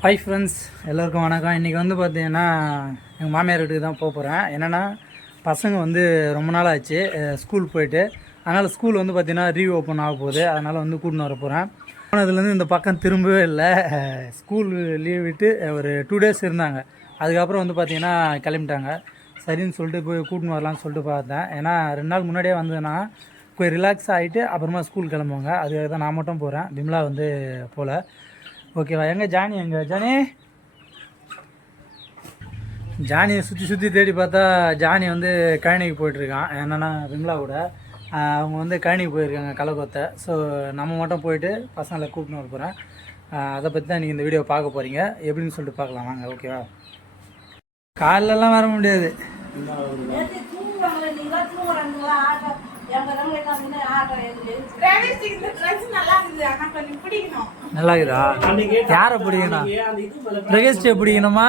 Hi friends எல்லாருக்கும் வணக்கம். இன்றைக்கி வந்து பார்த்தீங்கன்னா எங்கள் மாமியார் வீட்டுக்கு தான் போக போகிறேன் என்னென்னா பசங்க வந்து ரொம்ப நாள் ஆச்சு ஸ்கூல் போயிட்டு. அதனால் ஸ்கூல் வந்து பார்த்தீங்கன்னா ரீ ஓப்பன் ஆக போகுது. அதனால் வந்து கூட்டின்னு வர போகிறேன் போனதுலேருந்து இந்த பக்கம் திரும்பவே இல்லை. ஸ்கூல் லீவ் விட்டு ஒரு டூ டேஸ் இருந்தாங்க. அதுக்கப்புறம் வந்து பார்த்திங்கன்னா கிளம்பிட்டாங்க. சரின்னு சொல்லிட்டு போய் கூட்டின்னு வரலான்னு சொல்லிட்டு பார்த்தேன். ஏன்னா ரெண்டு நாள் முன்னாடியே வந்ததுன்னா போய் ரிலாக்ஸ் ஆகிட்டு அப்புறமா ஸ்கூல் கிளம்புவாங்க. அதுக்காக தான் நான் மட்டும் போகிறேன் பிம்லா வந்து போகல ஓகேவா எங்கே ஜானி எங்கே ஜானி? ஜானியை சுற்றி சுற்றி தேடி பார்த்தா ஜானி வந்து கழனிக்கு போயிட்டுருக்கான். என்னென்னா ரிம்லா கூட. அவங்க வந்து கழனிக்கு போயிருக்காங்க கலகோத்தை. ஸோ நம்ம மட்டும் போயிட்டு பசங்களை கூப்பிட்டு வர போகிறேன் அதை பற்றி தான் நீங்கள் இந்த வீடியோ பார்க்க போகிறீங்க எப்படின்னு சொல்லிட்டு பார்க்கலாம். வாங்க ஓகேவா? காலைலலாம் வர முடியாது. நல்லா இருக்குதா யாரை பிடிக்கணும்? பிரகேஷ்டே பிடிக்கணுமா?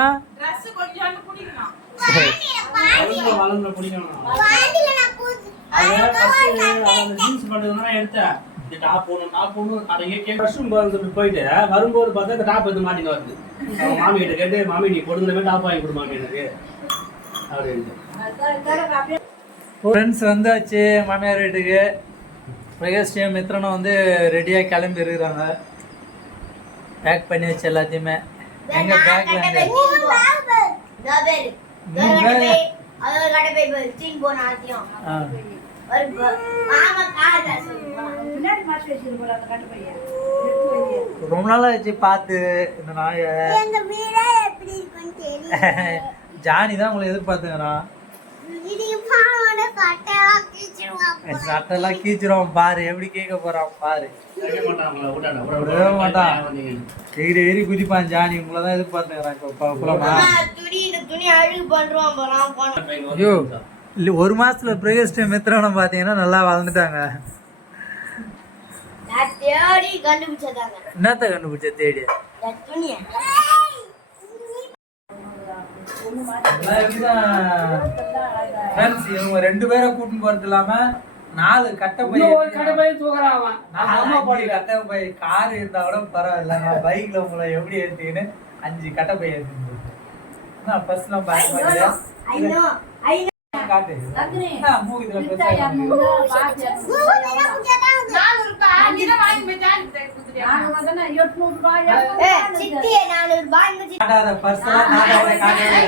போயிட்டு வரும்போது பார்த்தா இந்த டாப் வந்து மாட்டின்னு வருது மாமி கிட்ட கேட்டு மாமி நீ கொடுந்த டாப் வாங்கி கொடு மாமி எனக்கு ஃப்ரெண்ட்ஸ் வந்தாச்சு மாமியார் வீட்டுக்கு. பிரகேஷ்டையும் மித்ரனும் வந்து ரெடியாக கிளம்பி இருக்கிறாங்க. பேக் பண்ணி வச்சு எல்லாத்தையுமே. எங்க பேக்ல. ரொம்ப நாள் ஆச்சு பார்த்து இந்த நாயை. ஜானி தான் உங்களை எதிர்பார்த்துக்கிறான் சட்டெல்லாம் கீச்சிரும் பாரு. எப்படி கேட்க போறான் பாரு. விடவே மாட்டான். எகிரி எகிரி குதிப்பான் ஜானி. உங்களை தான் எதிர்பார்த்துக்கிறான் ஐயோ இல்லை ஒரு மாசத்துல பிரகஸ்ட் மித்ரனம் பார்த்தீங்கன்னா நல்லா வளர்ந்துட்டாங்க. என்னத்த கண்டுபிடிச்ச தேடி? இவங்க ரெண்டு பேரை கூட்டின்னு போறது இல்லாம நாலு கட்டை பை ஆமா போய் கட்டை பை கார் இருந்தா கூட பரவாயில்ல. நான் பைக்ல உங்களை எப்படி ஏத்தின்னு அஞ்சு கட்டை பை ஏத்தின்னு. நான் பர்ஸ்லாம் பயமா I know, I know. காட்டு என்ன மூவில பெருசா ஏய், சித்தி, நானூறு ரூபாய் இந்த சித்தி. காட்டாத பர்ஸ்லாம் காட்டாத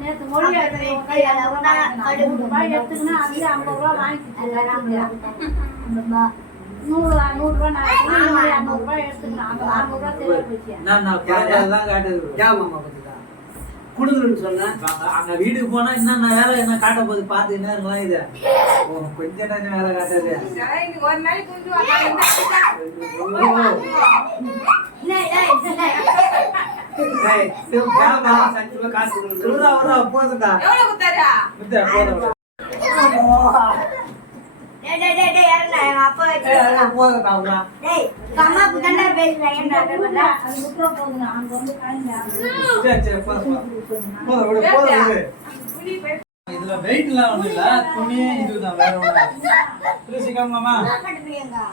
வேணாலும் பர்ஸ காட்டு சாத்தா கிட்ட மட்டும் காட்டாது. ஆ, அடி வாங்க. அது யார் சொன்னேன்? அங்க- அங்க வீட்டுக்கு போனா என்னென்ன வேலை என்ன காட்ட போகுது? பாத்து என்ன இருக்கலாம் இது? ஓ, கொஞ்ச நேரம் வேலை காட்டாது. விடு. இதுல வெயிட் எல்லாம் ஒண்ணும் இல்ல. துணியே இதுதான் வேற ஒண்ணு பிரியங்கா.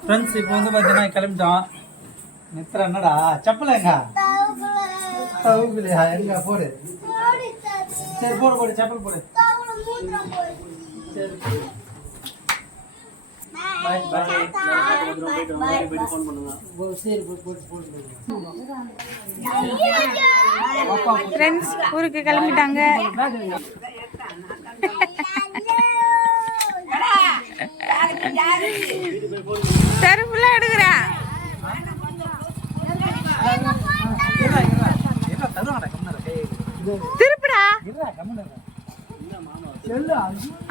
ஃப்ரெண்ட்ஸ் இப்போ வந்து பார்த்தீங்கன்னா கிளம்பிட்டோம். மித்ரா என்னடா? செப்பல் எங்க? தவுக்குலையா? எங்க? போடு. சரி போடு போடு செப்பல் போடு. சரி. ஃப்ரெண்ட்ஸ் ஊருக்கு கிளம்பிட்டாங்க. செருப்புலாம் எடுக்கிறேன். திருப்புடா.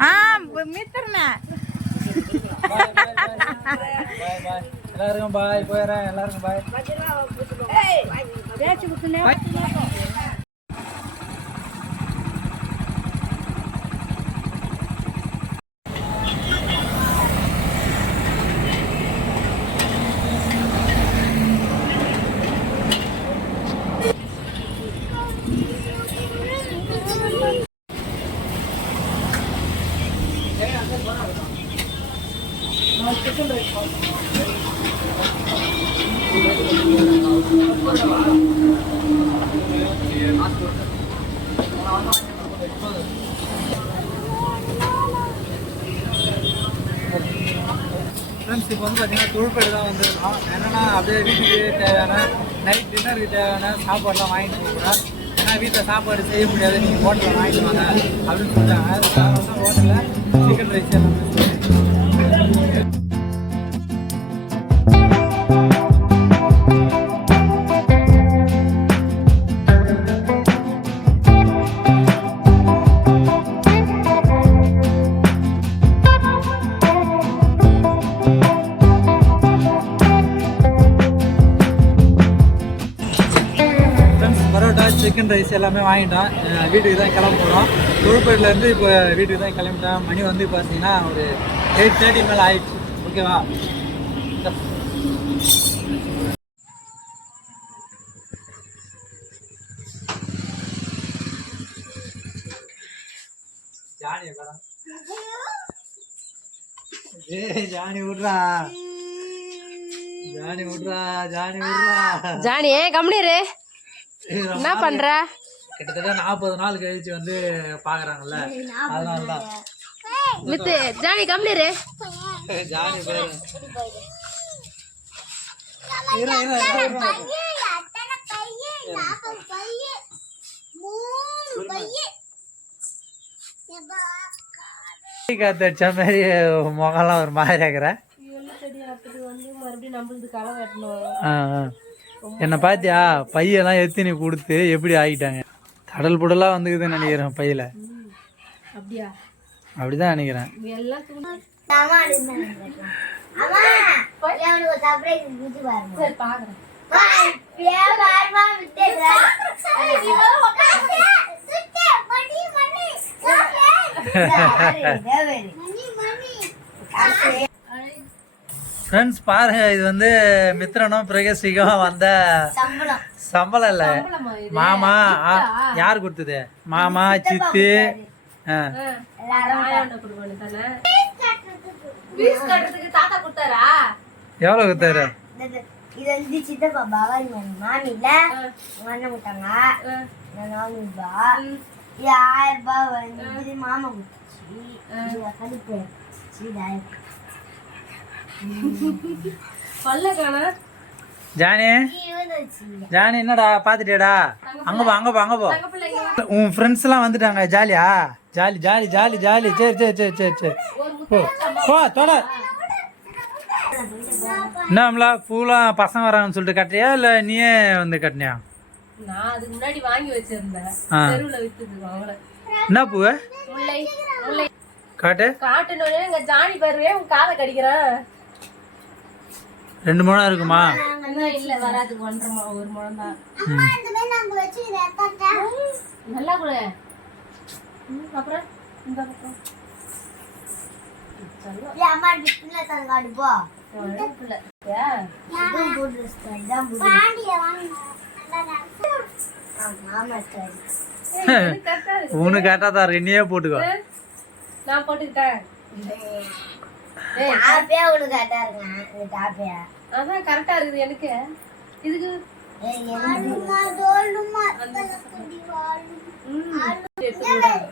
ஆ மித்திரனே பாய், பாய், பாய். பாய், பாய். எல்லாருக்கும் பாய் போயிடுறேன் எல்லாருக்கும் பாய் ஃப்ரெண்ட்ஸ் இப்போ வந்து பார்த்தீங்கன்னா தொழிற்பேடு தான் வந்திருக்கோம். என்னென்னா அப்படியே வீட்டுக்கு தேவையான நைட் டின்னருக்கு தேவையான சாப்பாடுலாம் வாங்கிட்டு போகக்கூடாது ஏன்னா வீட்டில் சாப்பாடு செய்ய முடியாது நீங்கள் ஹோட்டலில் வாங்கிட்டு வாங்க அப்படின்னு சொல்லிட்டாங்க ஹோட்டலில் சிக்கன் ரைஸ் எல்லாமே சிக்கன் ரைஸ் எல்லாமே வாங்கிட்டோம். வீட்டுக்கு தான் கிளம்ப போகிறோம் தொழுப்பேட்டிலேருந்து இப்போ வீட்டுக்கு தான் கிளம்பிட்டோம். மணி வந்து பார்த்தீங்கன்னா ஒரு எயிட் தேர்ட்டி மேலே ஆயிடுச்சு. ஓகேவா ஜானி வரா ஏய் ஜானி விட்றா. ஜானி விட்றா ஜானி விட்றா. ஜானி கம்னீரு என்ன பண்ற? கிட்டத்தட்ட நாற்பது நாள் கழிச்சு வந்து பாக்குறாங்கல்ல. அதனால தான் மித்து ஜானி கம்னீரு ஜாலி பேரு. இரு, இரு, இரு, இரு. அத்தனை பையன் நாற்பது பையன் மூணு பையன். கை காத்து அடிச்ச மாதிரி முகம்லாம் ஒரு மாதிரி இருக்கிற மறுபடியும் நம்மளுக்கு களை வெட்டணும். என்னை பாத்தியா பையெல்லாம் எத்தினி கொடுத்து எப்படி ஆகிட்டாங்க தடல் புடலாக வந்துக்குதுன்னு நினைக்கிறேன் பையில. அப்படியா? அப்படிதான் நினைக்கிறேன். எல்லாம் ஃப்ரெண்ட்ஸ் பாருங்க இது வந்து மித்ரனும் பிரகசிக்கும் வந்த சம்பளம். இல்லை. மாமா யார் கொடுத்தது? மாமா சித்து. எவ்வளோ கொடுத்தாரு. இது இது வந்து சித்தப்பா பவானி மணி மாமியில அண்ணன் விட்டாங்க நான் நானூறு ரூபாய் இது ஆயிரம் ரூபாய் வந்து மாமா கொடுத்துச்சு இது கடுப்பு ஆயிடுச்சு. இது ஆயிரம் பல்ல காணா. ஜானி. ஜானி என்னடா பாத்துட்டியாடா? அங்க போ அங்க போ அங்க போ. உன் ஃப்ரெண்ட்ஸ் எல்லாம் வந்துட்டாங்க ஜாலியா? ஜாலி ஜாலி ஜாலி ஜாலி சரி சரி சரி சரி சரி. போ போ தொட என்னம்ல பூலாம் பசங்க வராங்கன்னு சொல்லிட்டு கட்டுறியா இல்ல நீயே வந்து கட்டினியா? நான் அதுக்கு முன்னாடி வாங்கி வச்சிருந்தேன். ஆ. தெருவுல வித்துது அவங்கள. என்ன பூ? முல்லை முல்லை. காட்டு. காட்டுனோடனே இங்க ஜானி பாருவே உன் காதை கடிக்கிறான் ரெண்டு முழம் இருக்குமா? இல்ல வராது ஒன்றரை முழம் ஒரு முழம் தான். நல்லா கூட. அப்புறம்? இந்த பக்கம். உனக்கு கரெக்டாக தான் இருக்கு. நீயே போட்டுக்கோ. நான் போட்டுக்கிட்டேன். உனக்கு கரெக்டா இருக்கான் இந்த டாப்பே அதான் கரெக்டா இருக்குது எனக்கு. இதுக்கு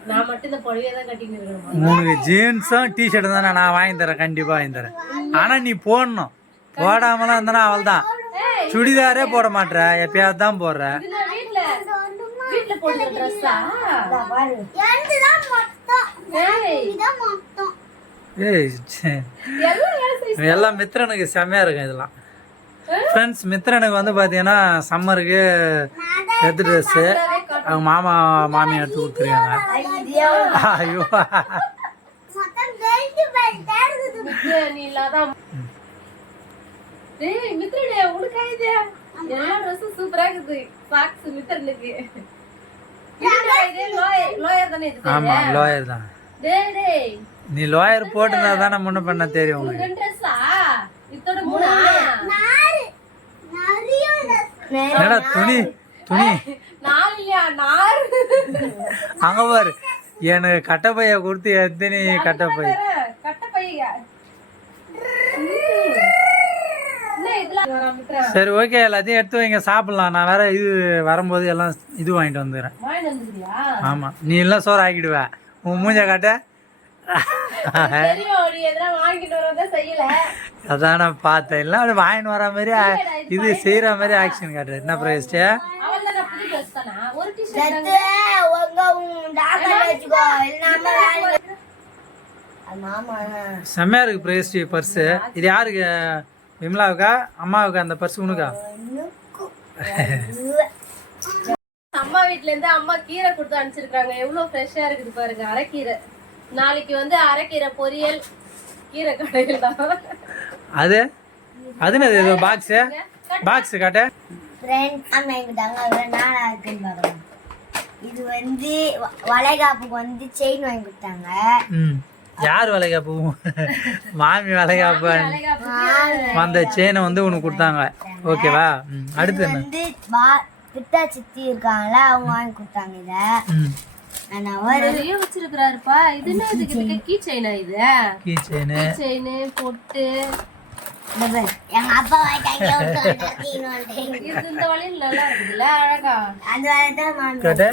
நான் மட்டும் இந்த புடவையை தான் கட்டிட்டு இருக்கேன் உனக்கு ஜீன்ஸும் டிஷர்ட்டும் தானே நான் வாங்கி தரேன். கண்டிப்பா வாங்கி தரேன். ஆனா நீ போடணும். போடாமலாம் இருந்தானா அவள் தான் சுடிதாரே போட மாட்ற எப்பயாவது தான் போடுற. இது நான் வீட்ல வீட்ல போட்டுக்கிற ட்ரெஸ்ஸா ஏய். எல்லாம் வேலை செய்ய எல்லாம் மித்ரனுக்கு செம்மையா இருக்கும் இதெல்லாம். ஃப்ரெண்ட்ஸ் மித்ரனுக்கு வந்து பார்த்தீங்கன்னா சம்மருக்கு எது ட்ரெஸ்ஸு அவங்க மாமா மாமி எடுத்து கொடுத்துருக்காங்க. ஐயோ. ஆமா? லோயர் தான். டேய் டேய். நீ லோயர் போட்டுருந்தா தானே முன்ன பண்ண தெரியும் என்னடா துணி? துணி? அங்க பாரு. எனக்கு கட்டப்பைய கொடுத்து எத்தனை கட்டப்பை சரி ஓகே எல்லாத்தையும் எடுத்து வைங்க சாப்பிடலாம். நான் வேற இது வரும்போது எல்லாம் இது வாங்கிட்டு வந்துடுறேன். ஆமாம் நீ எல்லாம் சோறு ஆக்கிடுவ. உன் மூஞ்ச காட்ட. அதான் நான் பார்த்தேன். எல்லாம் அப்படி வாங்கிட்டு வர மாதிரி இது செய்கிற மாதிரி ஆக்ஷன் காட்டுற என்ன ப்ரைஸ்ட்டு செம்மையா இருக்கு ப்ரைஸ்டி பர்ஸு இது யாருக்கு? விமலாவுக்கா அம்மாவுக்கா அந்த பர்ஸ் உனக்கா? அம்மா வீட்ல இருந்து அம்மா கீரை கொடுத்து அனுப்பிச்சிருக்காங்க. எவ்வளவு ஃப்ரெஷ்ஷா இருக்குது பாருங்க அரைக்கீரை. நாளைக்கு வந்து அரைக்கீரை பொரியல் கீரை கடையில் தான். அது? அது என்னது ஏதோ பாக்ஸு பாக்ஸு காட்ட? ஃப்ரெண்ட்ஸ் அம்மா எங்கிட்டாங்க அதில் நாளா இருக்குன்னு பார்க்கலாம் இது வந்து வளைகாப்புக்கு வந்து செயின் வாங்கி கொடுத்தாங்க. ம். யார் வளைகாப்பு? மாமி வளைகாப்பு. அந்த செயினை வந்து உனக்கு கொடுத்தாங்க. ஓகேவா அடுத்து என்ன? வந்து பித்தா சித்தி இருக்காங்கல்ல அவங்க வாங்கி கொடுத்தாங்க இதை. நிறைய வச்சிருக்கிறாருப்பா. இது என்ன இது? கிட்ட கீ செயினா. இது? Key chain. செயின் பொட்டு. எங்க அப்பா. இது இந்த வளையல் நல்லா இருக்குதுல்ல அழகா? அந்த.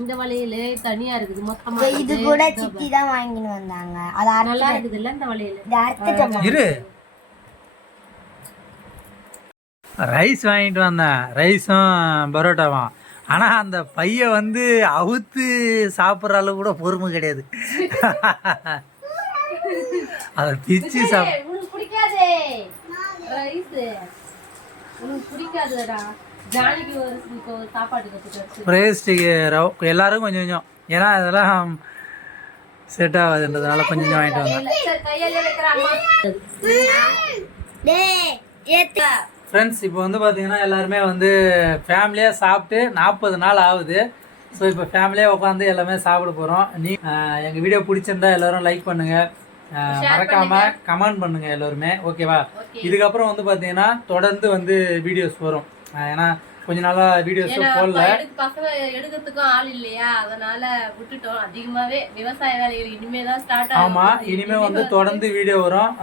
இந்த வளையல் தனியா இருக்குது மொத்தமா இது கூட சித்தி தான் வாங்கின்னு வந்தாங்க. அது நல்லா இருக்குதுல்ல இந்த வளையல்? இரு. ரைஸ் வாங்கிட்டு வந்தேன். ரைஸும் பரோட்டாவும். ஆனால் அந்த பைய வந்து அவுத்து சாப்பிட்ற அளவு கூட பொறுமை கிடையாது. அதை பிச்சு சாப்பாடு கத்துட்டு பிரேஸ்டிக்கு ரவ் எல்லாரும் கொஞ்சம் கொஞ்சம். ஏன்னா அதெல்லாம் செட் ஆகாதுன்றதுனால கொஞ்சம் கொஞ்சம் வாங்கிட்டு வந்தேன் ஃப்ரெண்ட்ஸ் இப்போ வந்து பார்த்தீங்கன்னா எல்லாருமே வந்து ஃபேமிலியாக சாப்பிட்டு நாற்பது நாள் ஆகுது. ஸோ இப்போ ஃபேமிலியாக உட்காந்து எல்லாமே சாப்பிட போகிறோம் நீ எங்கள் வீடியோ பிடிச்சிருந்தா எல்லாரும் லைக் பண்ணுங்கள் மறக்காமல் கமெண்ட் பண்ணுங்கள் எல்லாருமே. ஓகேவா இதுக்கப்புறம் வந்து பார்த்தீங்கன்னா தொடர்ந்து வந்து வீடியோஸ் வரும். ஏன்னா கொஞ்ச நாளாக வீடியோஸ் போடல. பசங்க எடுக்கிறதுக்கும் ஆள் இல்லையா? அதனால விட்டுட்டோம். அதிகமாவே விவசாய வேலைகள் இனிமே தான் ஸ்டார்ட் ஆமாம் இனிமேல் வந்து தொடர்ந்து வீடியோ வரும்.